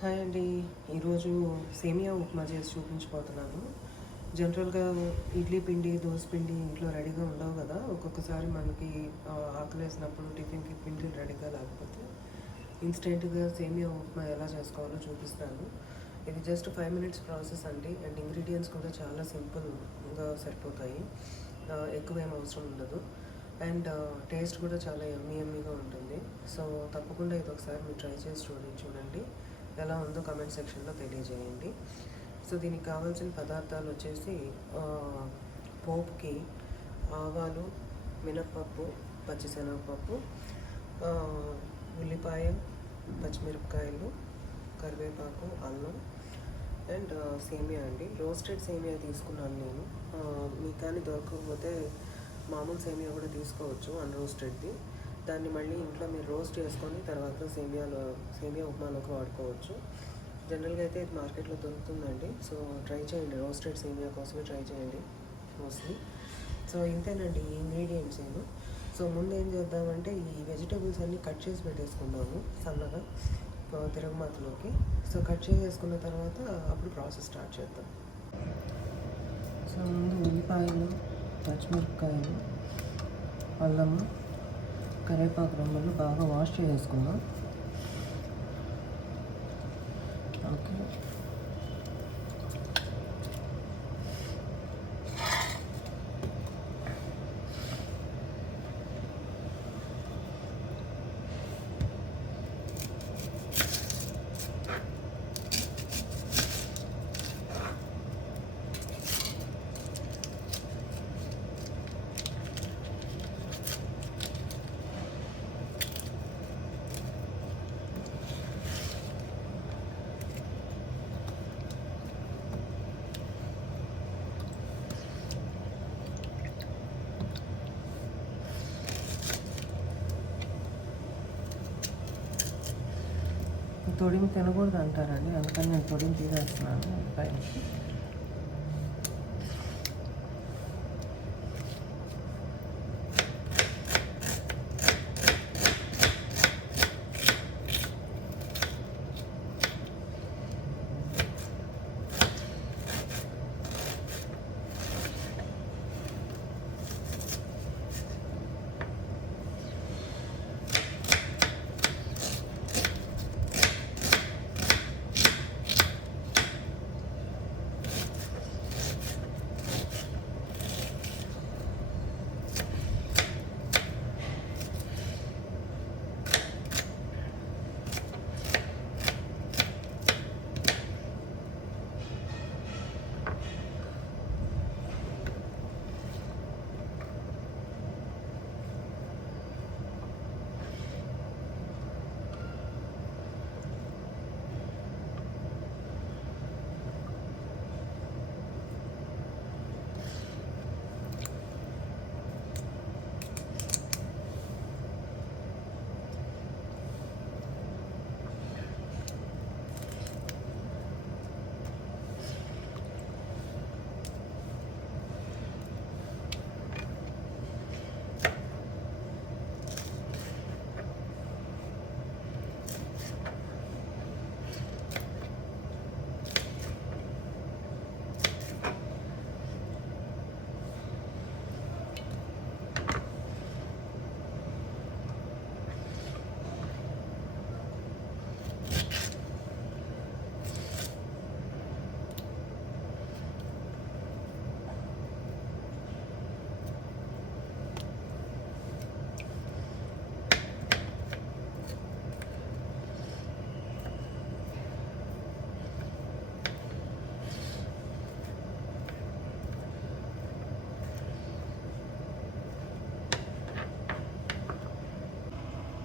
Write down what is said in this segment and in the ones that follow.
హాయ్ అండి. ఈరోజు సేమియా ఉప్మా చేసి చూపించబోతున్నాను. జనరల్గా ఇడ్లీ పిండి, దోస పిండి ఇంట్లో రెడీగా ఉండవు కదా. ఒక్కొక్కసారి మనకి ఆకలేసినప్పుడు టిఫిన్కి పిండి రెడీగా లేకపోతే ఇన్స్టెంట్గా సేమియా ఉప్మా ఎలా చేసుకోవాలో చూపిస్తాను. ఇది జస్ట్ 5 మినిట్స్ ప్రాసెస్ అండి. అండ్ ఇంగ్రీడియంట్స్ కూడా చాలా సింపుల్గా సరిపోతాయి. ఎక్కువ ఏం అవసరం ఉండదు. అండ్ టేస్ట్ కూడా చాలా యమ్మీగా ఉంటుంది. సో తప్పకుండా ఇది ఒకసారి మీరు ట్రై చేసి చూడండి. ఎలా ఉందో కమెంట్ సెక్షన్లో తెలియజేయండి. సో దీనికి కావాల్సిన పదార్థాలు వచ్చేసి పోపుకి ఆవాలు, మినప్పప్పు, పచ్చిశనగపప్పు, ఉల్లిపాయ, పచ్చిమిరపకాయలు, కరివేపాకు, అల్లం అండ్ సేమియా అండి. రోస్టెడ్ సేమియా తీసుకున్నాను నేను. మీకు కానీ దొరకకపోతే మామూలు సేమియా కూడా తీసుకోవచ్చు, అన్రోస్టెడ్ది. దాన్ని మళ్ళీ ఇంట్లో మీరు రోస్ట్ చేసుకొని తర్వాత సేమియా ఉప్మాలోకి వాడుకోవచ్చు. జనరల్గా అయితే ఇది మార్కెట్లో దొరుకుతుందండి. సో ట్రై చేయండి, రోస్టెడ్ సేమియా కోసమే ట్రై చేయండి మోస్ట్లీ. సో ఇంతేనండి ఈ ఇంగ్రీడియంట్స్ ఏమో. సో ముందు ఏం చేద్దామంటే ఈ వెజిటేబుల్స్ అన్నీ కట్ చేసి పెట్టేసుకుందాము సన్నగా తిరగమాతలోకి. సో కట్ చేసేసుకున్న తర్వాత అప్పుడు ప్రాసెస్ స్టార్ట్ చేద్దాం. సో ముందు ఉల్లిపాయలు, పచ్చిమిరపకాయలు, అల్లము, కరివేపాకు రొమ్మలు బాగా వాష్ చేసుకుందాం. ఓకే, తొడిమి తినకూడదు అంటారండి, అందుకని నేను తొడిమి తీసేస్తున్నాను పైకి.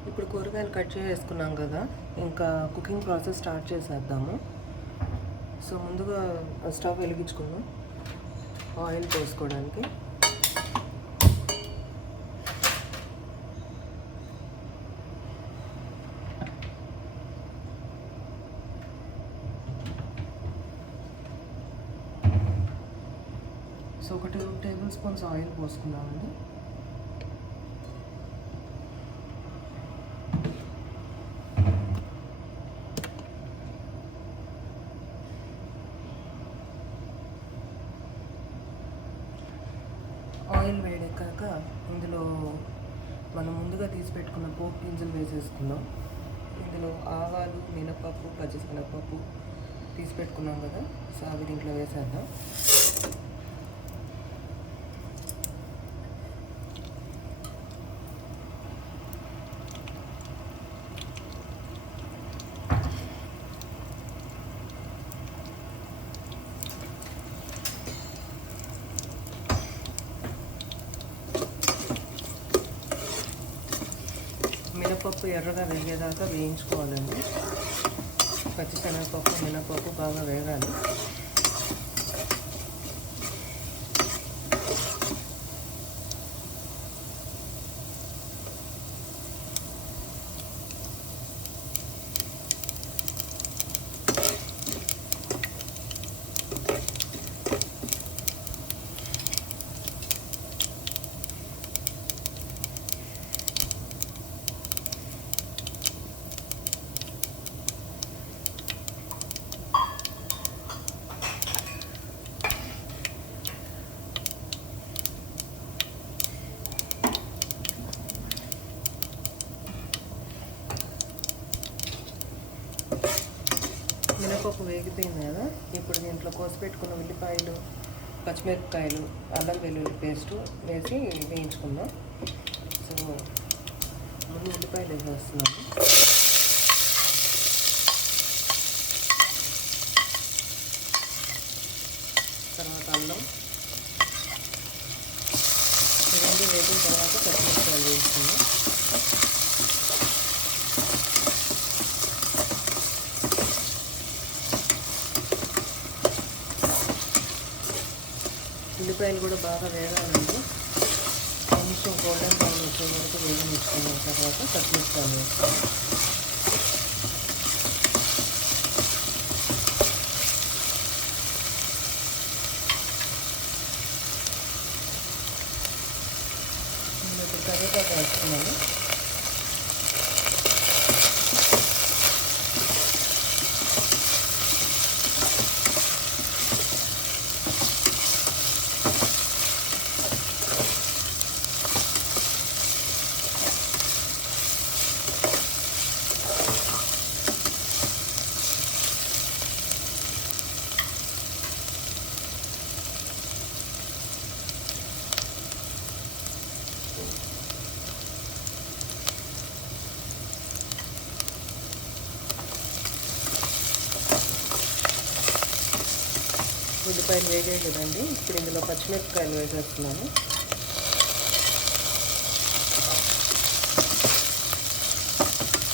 ఇప్పుడు కూరగాయలు కట్ చేసుకున్నాం కదా, ఇంకా కుకింగ్ ప్రాసెస్ స్టార్ట్ చేసేద్దాము. సో ముందుగా స్టవ్ వెలిగించుకుందాం ఆయిల్ పోసుకోవడానికి. సో ఒక 2 టేబుల్ స్పూన్స్ ఆయిల్ పోసుకుందామండి. ఇందులో మనం ముందుగా తీసి పెట్టుకున్న పోపు గింజలు వేసేసుకుందాం. ఇందులో ఆవాలు, మినపప్పు, పచ్చిశనగపప్పు తీసి పెట్టుకున్నాం కదా, సో అవి దీంట్లో వేసేద్దాం. మినపప్పు ఎర్రగా వేగేదాకా వేయించుకోవాలండి. పచ్చిశనగపప్పు, మినపప్పు బాగా వేగాలి. మినపప్పు వేగిపోయింది కదా, ఇప్పుడు దీంట్లో కోసి పెట్టుకున్న ఉల్లిపాయలు, పచ్చిమిరపకాయలు, అల్లం వెల్లుల్లి పేస్టు వేసి వేయించుకుందాం. సో ముందు ఉల్లిపాయలు వేసేస్తున్నాము. తర్వాత అల్లం, ఇవన్నీ వేగిన తర్వాత పచ్చిమిరపకాయలు వేసుకుందాం. ఉల్లిపాయలు కూడా బాగా వేగాలండి. కొంచెం గోల్డెన్ బ్రౌన్ వచ్చే వరకు వేగించుకున్న తర్వాత పచ్చిమిరపకాయలు వేస్తాం. ఇప్పుడు కరివేపాకు వేస్తున్నాను. ఉల్లిపాయలు వేగాయి కదండి, ఇప్పుడు ఇందులో పచ్చిమిరపకాయలు వేసేస్తున్నాను.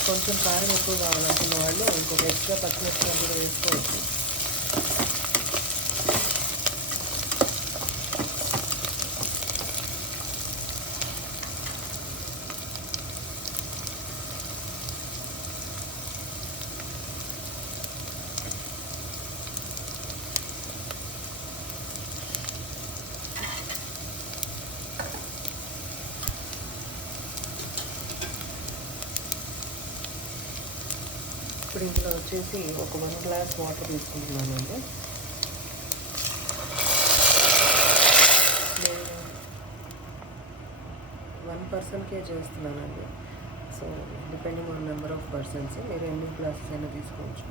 కొంచెం కారం ఎక్కువ కావాలనుకున్న వాళ్ళు ఇంకొక ఎక్స్ట్రా పచ్చిమిరపకాయలు కూడా వేసుకోవచ్చు. ఇప్పుడు ఇందులో వచ్చేసి ఒక 1 గ్లాస్ వాటర్ తీసుకుంటున్నానండి. నేను 1 పర్సన్కే చేస్తున్నానండి. So depending on number of persons మీరు ఎన్ని గ్లాసెస్ అయినా తీసుకోవచ్చు.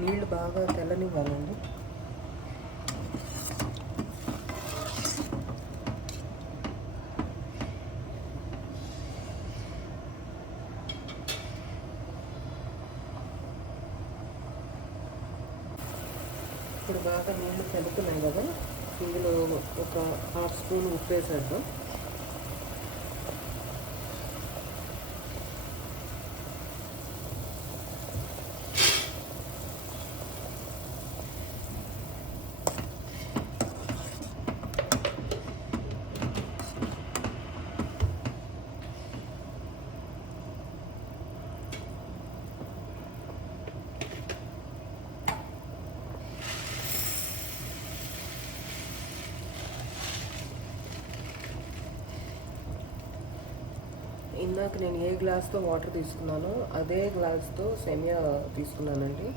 నీళ్ళు బాగా తెల్లనివ్వాలండి. ఇప్పుడు బాగా నీళ్ళు తెలుతున్నాయి కదా, ఇందులో ఒక 1/2 స్పూన్ ఉప్పు వేసేద్దాం. ఇందాక నేను ఏ గ్లాస్తో వాటర్ తీసుకున్నానో అదే గ్లాస్తో సేమియా తీసుకున్నానండి.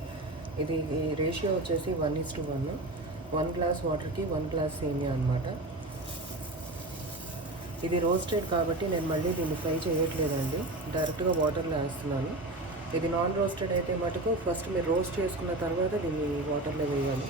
ఇది రేషియో వచ్చేసి 1:1. 1 గ్లాస్ వాటర్కి 1 గ్లాస్ సేమియా అనమాట. ఇది రోస్టెడ్ కాబట్టి నేను మళ్ళీ దీన్ని ఫ్రై చేయట్లేదండి, డైరెక్ట్గా వాటర్లో వేస్తున్నాను. ఇది నాన్ రోస్టెడ్ అయితే మటుకు ఫస్ట్ మీరు రోస్ట్ చేసుకున్న తర్వాత దీన్ని వాటర్లో వేయాలి.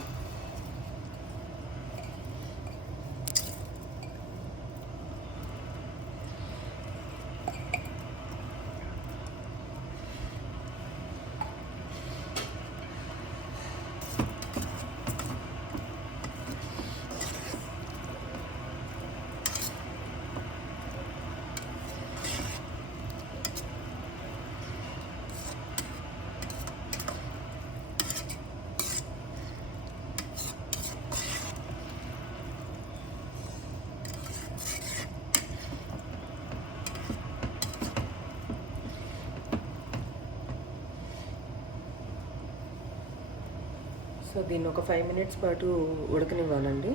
సో దీన్ని ఒక 5 మినిట్స్ పాటు ఉడకనివ్వాలండి.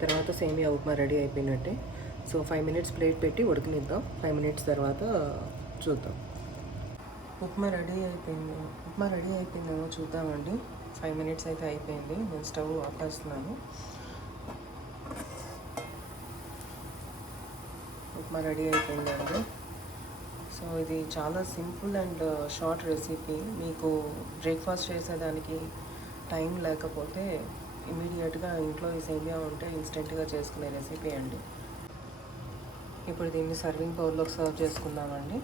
తర్వాత సేమియా ఉప్మా రెడీ అయిపోయినట్టే. సో 5 మినిట్స్ ప్లేట్ పెట్టి ఉడకనిద్దాం. 5 మినిట్స్ తర్వాత చూద్దాం. ఉప్మా రెడీ అయిపోయిందేమో చూద్దామండి. 5 మినిట్స్ అయితే అయిపోయింది. నేను స్టవ్ ఆపేస్తున్నాను. ఉప్మా రెడీ అయిపోయిందండి. సో ఇది చాలా సింపుల్ అండ్ షార్ట్ రెసిపీ. మీకు బ్రేక్ఫాస్ట్ చేసేదానికి టైం లేకపోతే ఇమీడియట్గా ఇంట్లో ఈ సేమియా ఉంటే ఇన్స్టెంట్గా చేసుకునే రెసిపీ అండి. ఇప్పుడు దీన్ని సర్వింగ్ బౌల్లోకి సర్వ్ చేసుకుందామండి.